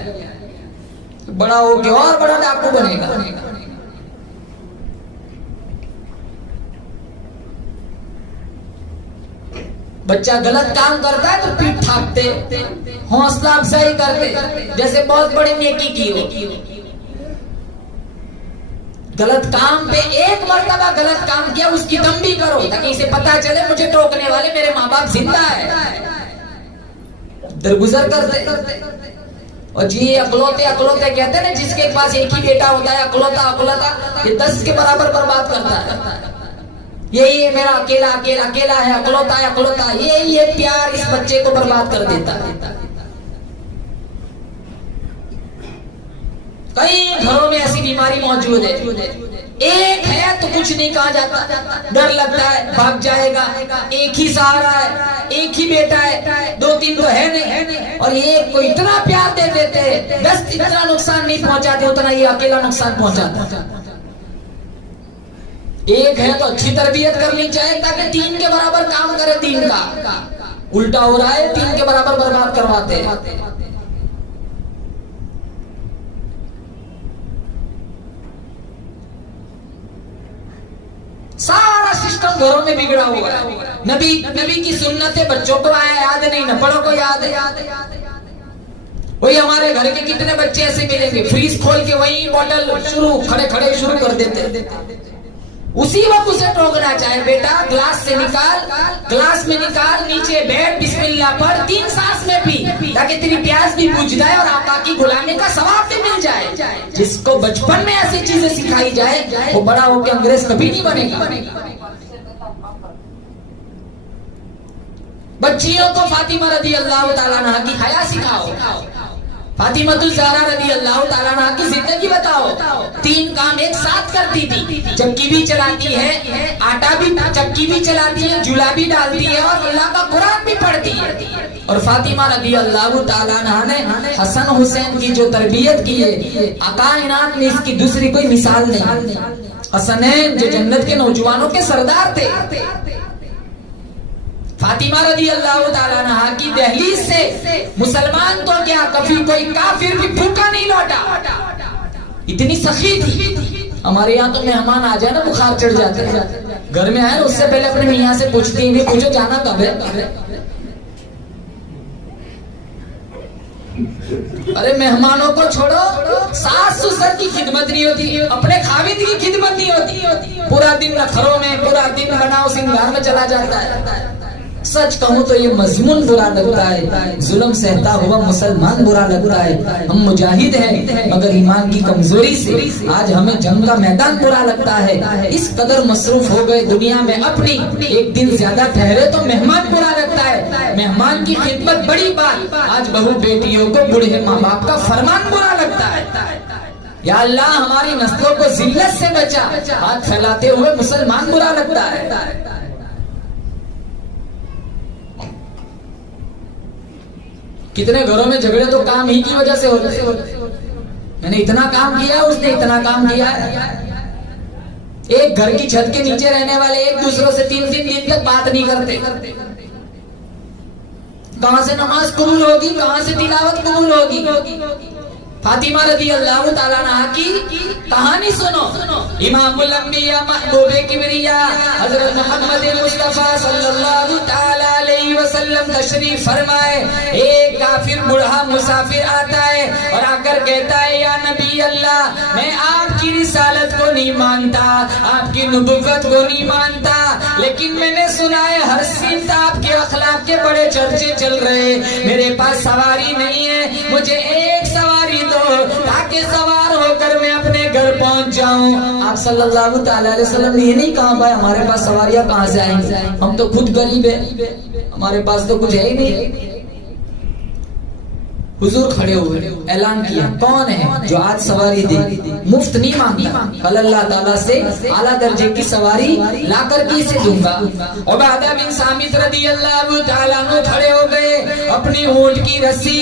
بڑا ہو کے اور بڑا ڈاکو بنے گا۔ بچہ غلط کام کرتا ہے تو پیٹ تھاپتے، حوصلہ افزائی کرتے جیسے بہت بڑی نیکی کی ہو۔ غلط کام پہ 1 مرتبہ غلط کام کیا اس کی تنبیہ کرو تاکہ اسے پتا چلے مجھے ٹوکنے والے میرے ماں باپ زندہ ہے، درگزر کرتے۔ اور جی اکلوتے کہتے ہیں نا، جس کے پاس ایک ہی بیٹا ہوتا ہے اکلوتا، یہ 10 کے برابر برباد کرتا ہے۔ یہی ہے میرا اکیلا ہے، اکلوتا، یہی ہے پیار اس بچے کو برباد کر دیتا ہے۔ کئی گھروں میں ایسی بیماری موجود ہے، ایک ہے تو کچھ نہیں کہا جاتا، ڈر لگتا ہے بھاگ جائے گا، ایک ہی سہارا ہے، ایک ہی بیٹا ہے، 2-3 تو ہے نہیں، اور ایک کو اتنا پیار دے دیتے ہیں، 10 اتنا نقصان نہیں پہنچاتے اتنا یہ اکیلا نقصان پہنچاتا۔ ایک ہے تو اچھی تربیت کرنی چاہیے تاکہ 3 کے برابر کام کرے، 3 کا الٹا ہو رہا ہے، 3 کے برابر برباد کرواتے ہیں۔ سارا سسٹم گھروں میں بگڑا ہوا ہے۔ نبی کی سنتیں بچوں کو یاد نہیں، نہ پڑھو کو یاد ہے۔ وہی ہمارے گھر کے کتنے بچے ایسے ملیں گے، فریز کھول کے وہی بوٹل کھڑے شروع کر دیتے، اسی وقت اسے ٹوکنا چاہے، بیٹا گلاس میں نکال، نیچے بیٹھ، بسم اللہ پڑھ، 3 سانس میں پی تاکہ تیری پیاس بھی بجھ جائے اور آقا کی غلامی کا ثواب بھی مل جائے۔ جس کو بچپن میں ایسی چیزیں سکھائی جائے وہ بڑا ہو کے انگریز کبھی نہیں بنے گا۔ بچیوں کو فاطمہ رضی اللہ تعالیٰ عنہ کی حیا سکھاؤ، فاطمہ الزہرا رضی اللہ تعالیٰ عنہ کی زندگی بتاؤ۔ 3 کام ایک ساتھ کرتی تھی، چکی بھی چلاتی ہے، آٹا بھی چکی بھی چلاتی ہے، جولا بھی ڈالتی ہے، اور اللہ کا قرآن بھی پڑھتی ہے۔ اور فاطمہ رضی اللہ تعالیٰ عنہ نے حسن حسین کی جو تربیت کی ہے، کائنات میں اس کی دوسری کوئی مثال نہیں۔ حسنین جو جنت کے نوجوانوں کے سردار تھے، فاطمہ رضی اللہ تعالیٰ عنہ کی دہلیز سے مسلمان تو کیا کبھی کوئی کافر بھی بھوکا نہیں لوٹا، اتنی سخی تھی۔ ہمارے یہاں تو مہمان آ جائے نا بخار چڑھ جاتے ہیں، گھر میں آئے اس سے پہلے اپنے میاں سے پوچھتی ہیں پوچھو جانا کب ہے۔ ارے مہمانوں کو چھوڑو، ساس سسر کی خدمت نہیں ہوتی، اپنے خاوند کی خدمت نہیں ہوتی، پورا دن نخروں میں، پورا دن بناؤ سنگار میں چلا جاتا ہے۔ سچ کہوں تو یہ مضمون برا لگتا ہے، ظلم سہتا ہوا مسلمان برا لگتا ہے۔ ہم مجاہد ہیں مگر ایمان کی کمزوری سے آج ہمیں جنگ کا میدان برا لگتا ہے۔ اس قدر مصروف ہو گئے دنیا میں اپنی، ایک دن زیادہ ٹھہرے تو مہمان برا لگتا ہے۔ مہمان کی خدمت بڑی بات، آج بہو بیٹیوں کو بوڑھے ماں باپ کا فرمان برا لگتا ہے۔ یا اللہ ہماری نسلوں کو ذلت سے بچا، ہاتھ پھیلاتے ہوئے مسلمان برا لگتا ہے۔ کتنے گھروں میں جھگڑے تو کام ہی کی وجہ سے ہوتے ہیں، میں نے اتنا کام کیا، اس نے اتنا کام کیا۔ ایک گھر کی چھت کے نیچے رہنے والے ایک دوسروں سے 3 دن تک بات نہیں کرتے، کہاں سے نماز قبول ہوگی، کہاں سے تلاوت قبول ہوگی۔ فاطمہ رضی اللہ تعالیٰ عنہ کی کہانی سنو، امام الانبیاء محبوب کبریا حضرت محمد مصطفیٰ صلی اللہ تعالیٰ علیہ وسلم تشریف فرمائے۔ ایک کافر بڑھا مسافر آتا ہے اور آ کر کہتا ہے یا نبی اللہ، میں آپ کی رسالت کو نہیں مانتا، آپ کی نبوت کو نہیں مانتا، لیکن میں نے سنا ہے ہر سمت آپ کے اخلاق کے بڑے چرچے چل رہے، میرے پاس سواری نہیں ہے، مجھے ایک سواری تاکہ سوار ہو کر میں اپنے گھر پہنچ جاؤں۔ آپ صلی اللہ تعالیٰ علیہ وسلم نے یہ نہیں کہا بھائی ہمارے پاس سواریاں کہاں سے آئیں گی، ہم تو خود غریب ہیں، ہمارے پاس تو کچھ ہے ہی نہیں۔ حضور کھڑے ہوئے اعلان کیا کون ہے جو آج سواری دے، مفت نہیں مانگتا، کل اللہ تعالیٰ سے اعلیٰ درجے کی سواری لا کر کے اسے دوں گا۔ عبادہ بن صامت رضی اللہ تعالیٰ عنہ کھڑے ہو گئے، اپنی اونٹ کی رسی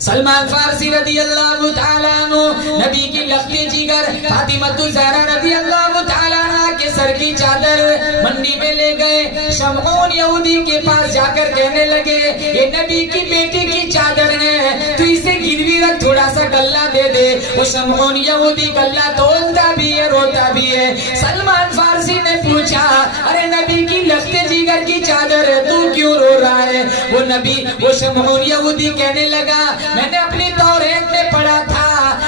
سلمان فارسی رضی اللہ تعالیٰ عنہ نبی کی لختی جگر فاطمہ الزہرا رضی اللہ تعالیٰ عنہ کے سر کی چادر منڈی میں لے گئے. شمعون یہودی کے پاس جا کر کہنے لگے یہ نبی کی بیٹی کی چادر ہے, تو اسے گروی رکھ, تھوڑا سا گلہ دے دے. وہ شمعون یہودی گلہ تولتا بھی ہے روتا بھی ہے. سلمان فارسی نے پوچھا ارے نبی کی لختی جگر کی چادر ہے, تو کیوں رو رہا ہے؟ وہ شمعون یہودی کہنے لگا میں نے اپنی توریت میں پڑھا تھا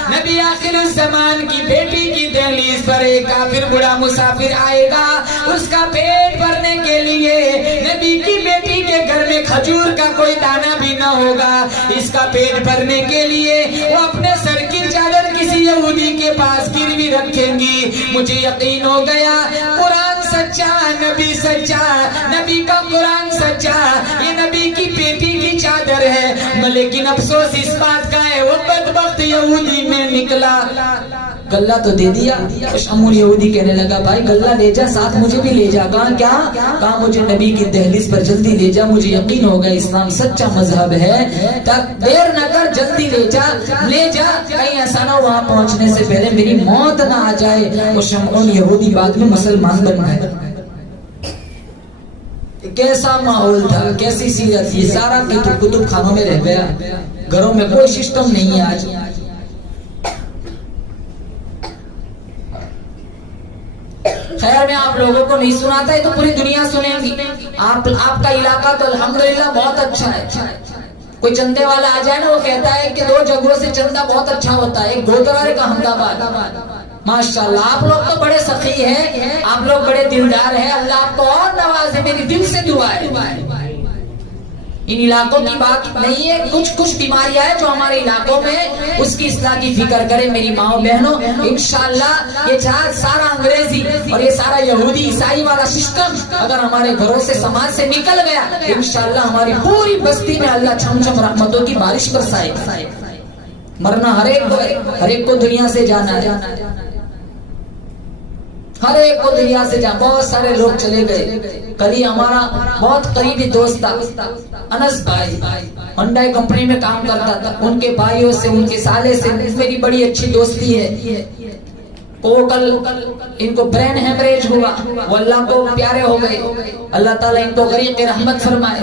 نبی آخر الزمان کی بیٹی کی دہلیز پر ایک کافر بڑا مسافر آئے گا, اس کا پیٹ بھرنے کے لیے نبی کی بیٹی کے گھر میں کھجور کا کوئی دانہ بھی نہ ہوگا. اس کا پیٹ بھرنے کے لیے وہ اپنے سر کی چادر کسی یہودی کے پاس گروی رکھیں گی. مجھے یقین ہو گیا قرآن سچا, نبی سچا, نبی کا قرآن سچا, یہ نبی کی بیٹی کی چادر ہے. لیکن افسوس اس بات کا ہے وہ بدبخت یہودی میں نکلا. گلہ تو دے دیا. شمعون یہودی کہنے لگا بھائی گلہ لے جا, ساتھ مجھے بھی لے جا. کہا مجھے نبی کی دہلیز پر جلدی لے جا, مجھے یقین ہو گیا اسلام سچا مذہب ہے. دیر نہ کر, جلدی لے جا, کہیں ایسا نہ وہاں پہنچنے سے پہلے میری موت نہ آ جائے. وہ شمعون یہودی بعد میں مسلمان بن گئے. کیسا ماحول تھا, کیسی سیرت, یہ سارا کتب خانوں میں رہ گیا, گھروں میں کوئی سسٹم نہیں ہے آج. خیر میں آپ لوگوں کو نہیں سناتا ہے تو پوری دنیا سنیں گی. آپ کا علاقہ تو الحمدللہ بہت اچھا ہے. کوئی چندے والا آ جائے نا وہ کہتا ہے کہ 2 جگہوں سے چندہ بہت اچھا ہوتا ہے, ایک گودرا ایک احمد آباد. ماشاءاللہ آپ لوگ تو بڑے سخی ہیں, آپ لوگ بڑے دلدار ہیں, اللہ آپ کو اور نوازے, میری دل سے دعا ہے. ان علاقوں کی بات نہیں ہے, کچھ بیماریاں ہیں جو ہمارے علاقوں میں, اس کی اصلاح کی فکر کریں میری ماؤں بہنوں. انشاءاللہ یہ سارا انگریزی اور یہ سارا یہودی عیسائی والا سسٹم اگر ہمارے گھروں سے سماج سے نکل گیا, انشاءاللہ ہماری پوری بستی میں اللہ چھم چھم رحمتوں کی بارش برسائے. مرنا ہر ایک کو دنیا سے جانا ہے, ہر ایک کو دنیا سے جانا. بہت سارے لوگ چلے گئے. کل ہی ہمارا بہت قریبی دوست تھا انس بھائی, ہنڈائی کمپنی میں کام کرتا تھا. ان کے بھائیوں سے, ان کے سالے سے میری بڑی اچھی دوستی ہے. کل ان کو برین ہیمریج ہوا, وہ اللہ کو پیارے ہو گئے. اللہ تعالیٰ ان کو غریق رحمت فرمائے,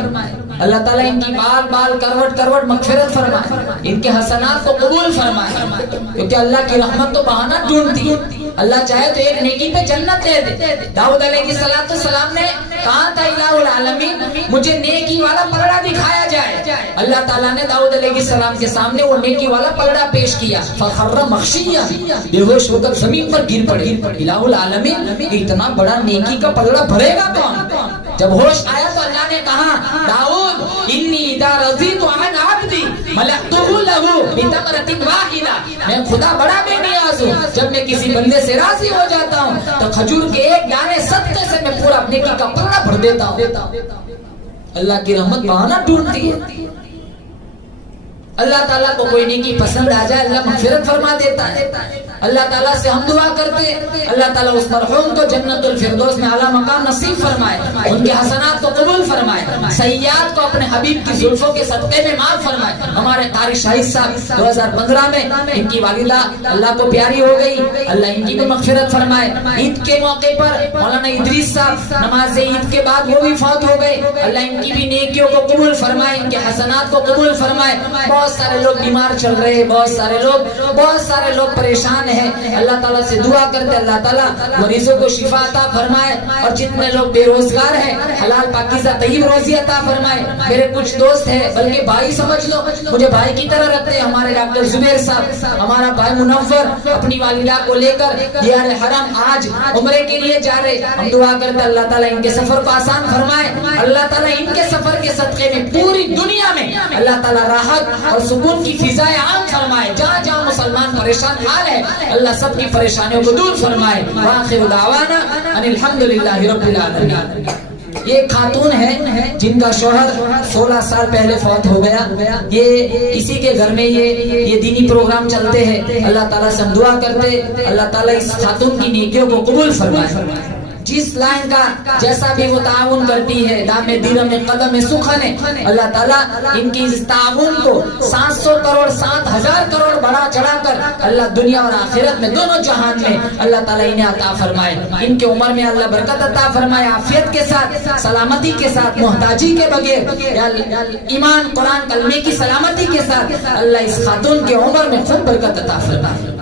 اللہ تعالیٰ ان کی بال کروٹ مغفرت فرمائے, ان کے حسنات کو قبول فرمائے. کیونکہ اللہ کی رحمت تو بہانہ ڈھونڈتی ہے, اللہ چاہے تو ایک نیکی پہ جنت دے دے. داؤد علیہ السلام نے کہا تھا الہ العالمین مجھے نیکی والا پلڑا دکھایا جائے. اللہ تعالیٰ نے داؤد علیہ السلام کے سامنے وہ نیکی والا پلڑا پیش کیا. فخر مغشیہ, بے ہوش ہو کر زمین پر گر پڑے. الہ العالمین اتنا بڑا نیکی کا پلڑا بھرے گا کون؟ جب ہوش آیا تو اللہ نے کہا داؤد انی اذا رضیت عن عبدی ملأتہ لہ بتمرۃ واحدہ, میں خدا بڑا بے نیاز ہوں, جب میں کسی بندے سے راضی ہو جاتا ہوں تو کھجور کے ایک دانے صدقے سے میں پورا نیکی کا پلڑا بھر دیتا ہوں. اللہ کی رحمت بہانہ ڈھونڈتی ہے. اللہ تعالیٰ کو کوئی نیکی پسند آ جائے اللہ مغفرت فرما دیتا ہے. اللہ تعالیٰ سے ہم دعا کرتے اللہ تعالیٰ اس مرحوم کو جنت الفردوس میں اعلیٰ مقام نصیب فرمائے, ان کے حسنات کو قبول فرمائے, سیئات کو اپنے حبیب کی زلفوں کے صدقے میں معاف فرمائے. ہمارے قاری شاہد صاحب 2015 میں ان کی والدہ اللہ کو پیاری ہو گئی, اللہ ان کی بھی مغفرت فرمائے. عید کے موقع پر مولانا ادریس صاحب نماز عید کے بعد وہ بھی فوت ہو گئے, اللہ ان کی بھی نیکیوں کو قبول فرمائے, ان کے حسنات کو قبول فرمائے. بہت سارے لوگ بیمار چل رہے ہیں, بہت سارے لوگ پریشان ہیں. اللہ تعالیٰ سے دعا کرتے اللہ تعالیٰ مریضوں کو شفا عطا فرمائے, اور جتنے لوگ بے روزگار ہیں حلال پاکیزہ طیب روزی عطا فرمائے. میرے کچھ دوست ہیں, بلکہ بھائی سمجھ لو, مجھے بھائی کی طرح رکھتے ہیں. ہمارے ڈاکٹر زبیر صاحب, ہمارا بھائی منور اپنی والدہ کو لے کر دیار حرم آج عمرے کے لیے جا رہے. ہم دعا کرتے اللہ تعالیٰ ان کے سفر کو آسان فرمائے, اللہ تعالیٰ ان کے سفر کے صدقے میں پوری دنیا میں اللہ تعالیٰ راحت اور سکون کی فضائیں عام فرمائے. جہاں جہاں مسلمان پریشان حال ہے اللہ سب کی پریشانیوں کو دور فرمائے. وآخر دعوانا ان الحمدللہ رب العالمین. یہ خاتون ہے جن کا شوہر 16 سال پہلے فوت ہو گیا. یہ اسی کے گھر میں یہ دینی پروگرام چلتے ہیں. اللہ تعالیٰ سے ہم دعا کرتے اللہ تعالیٰ اس خاتون کی نیکیوں کو قبول فرمائے. جس لائن کا جیسا بھی وہ تعاون کرتی ہے، دام دیرم قدم سخن ہے، اللہ تعالیٰ ان کی اس تعاون کو 700 کروڑ 7,000 کروڑ بڑا چڑھا کر اللہ دنیا اور آخرت میں دونوں جہان میں اللہ تعالیٰ انہیں عطا فرمائے، ان کے عمر میں اللہ برکت عطا فرمائے، عافیت کے ساتھ، سلامتی کے ساتھ، محتاجی کے بغیر، ایمان قرآن کلمے کی سلامتی کے ساتھ اللہ اس خاتون کے عمر میں خوب برکت عطا فرمائے۔